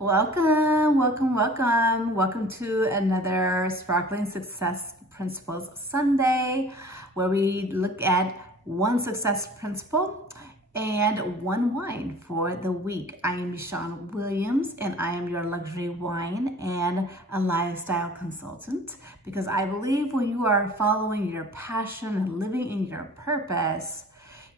Welcome, welcome, welcome. Welcome to another Sparkling Success Principles Sunday, where we look at one success principle and one wine for the week. I am Sean Williams, and I am your luxury wine and a lifestyle consultant, because I believe when you are following your passion and living in your purpose,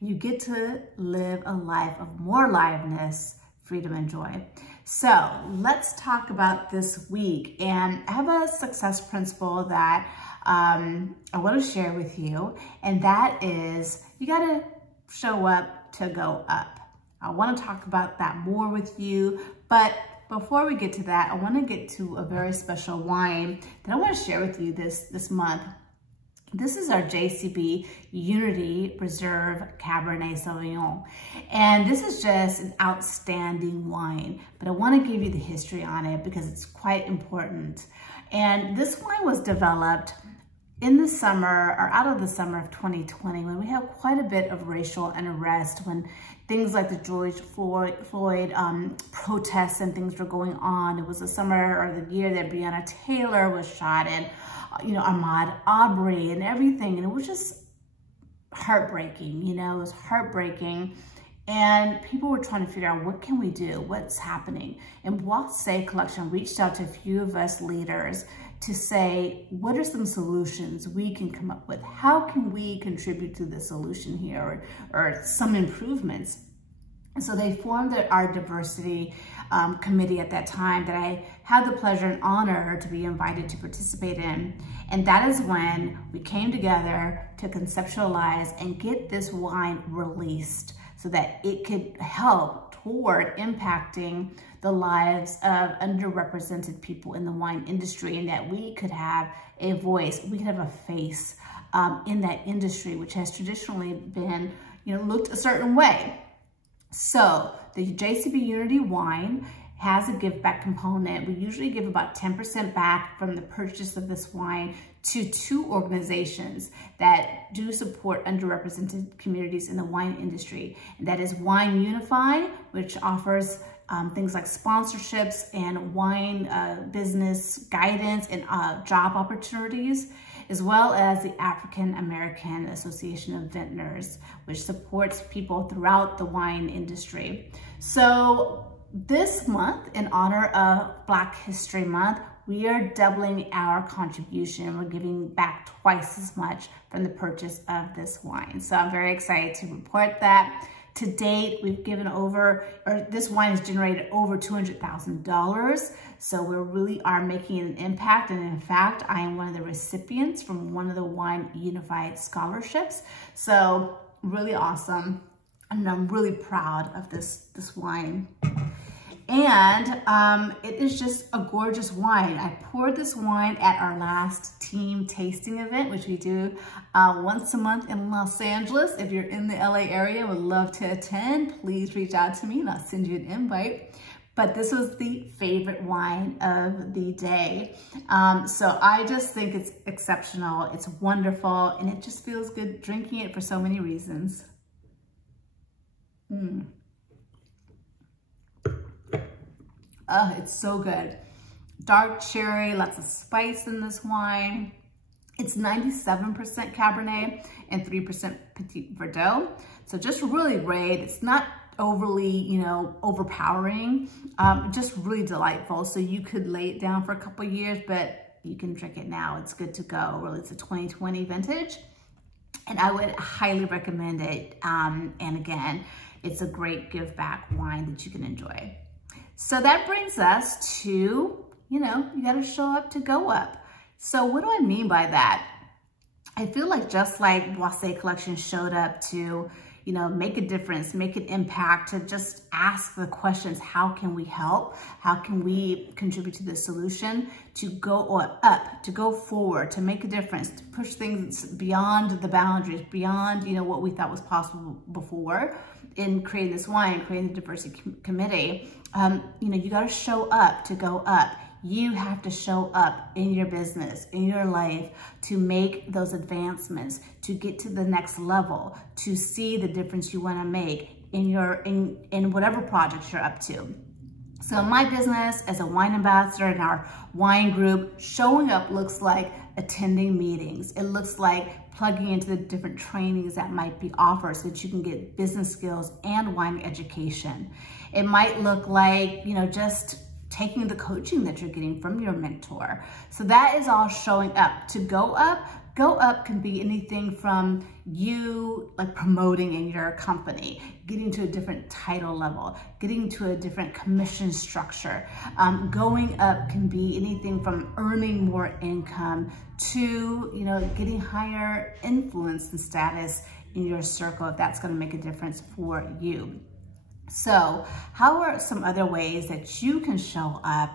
you get to live a life of more aliveness, freedom, and joy. So let's talk about this week, and I have a success principle that I want to share with you, and that is you got to show up to go up. I want to talk about that more with you, but before we get to that, I want to get to a very special wine that I want to share with you this month. This is our JCB Unity Reserve Cabernet Sauvignon. And this is just an outstanding wine, but I want to give you the history on it because it's quite important. And this wine was developed in the summer, or out of the summer of 2020, when we had quite a bit of racial unrest, when things like the George Floyd protests and things were going on. It was the summer or the year that Breonna Taylor was shot, and Ahmaud Arbery and everything. And it was just heartbreaking, it was heartbreaking. And people were trying to figure out, what can we do? What's happening? And Boisset Collection reached out to a few of us leaders to say, what are some solutions we can come up with? How can we contribute to the solution here, or some improvements? And so they formed our diversity committee at that time that I had the pleasure and honor to be invited to participate in. And that is when we came together to conceptualize and get this wine released so that it could help toward impacting the lives of underrepresented people in the wine industry, and that we could have a voice, we could have a face in that industry, which has traditionally been, looked a certain way. So the JCB Unity wine has a give back component. We usually give about 10% back from the purchase of this wine to two organizations that do support underrepresented communities in the wine industry. And that is Wine Unify, which offers things like sponsorships and wine business guidance and job opportunities, as well as the African American Association of Vintners, which supports people throughout the wine industry. So this month, in honor of Black History Month, we are doubling our contribution. We're giving back twice as much from the purchase of this wine. So I'm very excited to report that. To date, we've given this wine has generated over $200,000. So we really are making an impact. And in fact, I am one of the recipients from one of the Wine Unified scholarships. So really awesome. And I'm really proud of this wine. And it is just a gorgeous wine. I poured this wine at our last team tasting event, which we do once a month in Los Angeles. If you're in the LA area, would love to attend, please reach out to me and I'll send you an invite. But this was the favorite wine of the day. So I just think it's exceptional. It's wonderful, and it just feels good drinking it for so many reasons. Oh, it's so good. Dark cherry, lots of spice in this wine. It's 97% Cabernet and 3% Petit Verdot. So just really great. It's not overly, overpowering, just really delightful. So you could lay it down for a couple years, but you can drink it now. It's good to go. Really, it's a 2020 vintage, and I would highly recommend it. And again, it's a great give back wine that you can enjoy. So that brings us to, you got to show up to go up. So what do I mean by that? I feel like just like Boisset Collection showed up to, make a difference, make an impact, to just ask the questions, how can we help? How can we contribute to the solution? To go up, to go forward, to make a difference, to push things beyond the boundaries, beyond, what we thought was possible before in creating this wine, creating the diversity committee. You got to show up to go up. You have to show up in your business, in your life, to make those advancements, to get to the next level, to see the difference you want to make in whatever project you're up to. So in my business as a wine ambassador in our wine group, showing up looks like attending meetings. It looks like plugging into the different trainings that might be offered so that you can get business skills and wine education. It might look like, just taking the coaching that you're getting from your mentor. So that is all showing up. To go up can be anything from you like promoting in your company, getting to a different title level, getting to a different commission structure. Going up can be anything from earning more income to, getting higher influence and status in your circle, if that's going to make a difference for you. So how are some other ways that you can show up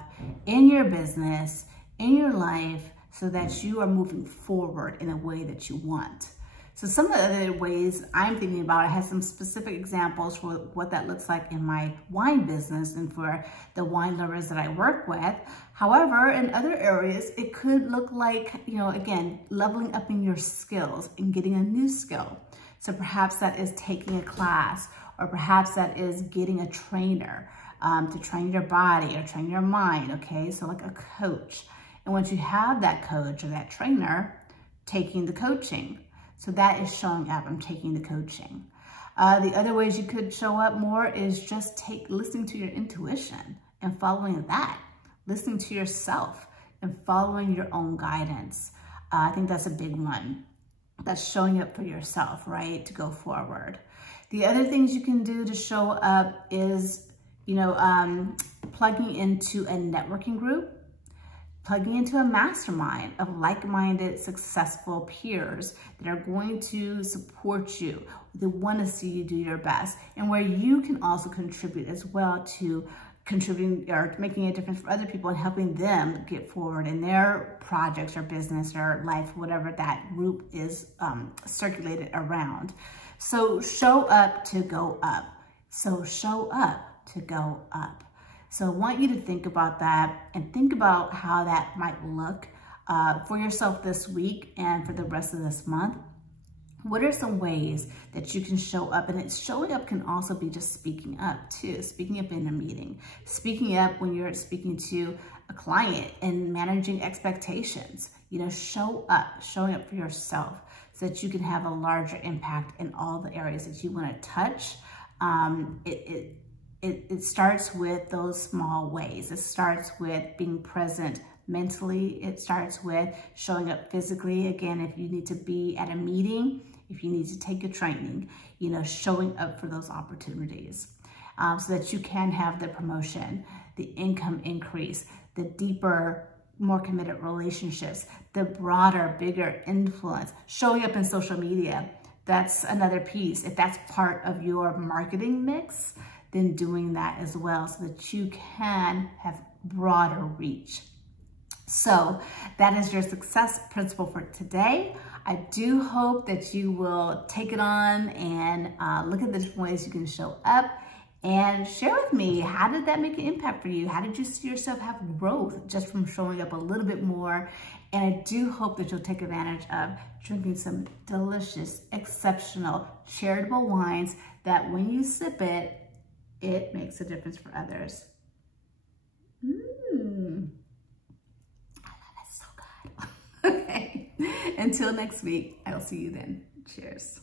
in your business, in your life, so that you are moving forward in a way that you want? So some of the other ways I'm thinking about, I have some specific examples for what that looks like in my wine business and for the wine lovers that I work with. However, in other areas, it could look like, again, leveling up in your skills and getting a new skill. So perhaps that is taking a class, or perhaps that is getting a trainer to train your body or train your mind, okay? So like a coach. And once you have that coach or that trainer, taking the coaching. So that is showing up, I'm taking the coaching. The other ways you could show up more is just listening to your intuition and following that, listening to yourself and following your own guidance. I think that's a big one. That's showing up for yourself, right? To go forward. The other things you can do to show up is, plugging into a networking group, plugging into a mastermind of like-minded, successful peers that are going to support you. They want to see you do your best, and where you can also contribute as well to contributing or making a difference for other people and helping them get forward in their projects or business or life, whatever that group is circulated around. So show up to go up. So show up to go up. So I want you to think about that and think about how that might look for yourself this week and for the rest of this month. What are some ways that you can show up? And showing up can also be just speaking up too, speaking up in a meeting, speaking up when you're speaking to a client and managing expectations. Show up, showing up for yourself so that you can have a larger impact in all the areas that you want to touch. It starts with those small ways. It starts with being present mentally. It starts with showing up physically. Again, if you need to be at a meeting, if you need to take a training, showing up for those opportunities so that you can have the promotion, the income increase, the deeper, more committed relationships, the broader, bigger influence. Showing up in social media, that's another piece. If that's part of your marketing mix, then doing that as well so that you can have broader reach. So that is your success principle for today. I do hope that you will take it on and look at the different ways you can show up and share with me, how did that make an impact for you? How did you see yourself have growth just from showing up a little bit more? And I do hope that you'll take advantage of drinking some delicious, exceptional, charitable wines that when you sip it, it makes a difference for others. I love it, so good. Okay, until next week, I'll see you then. Cheers.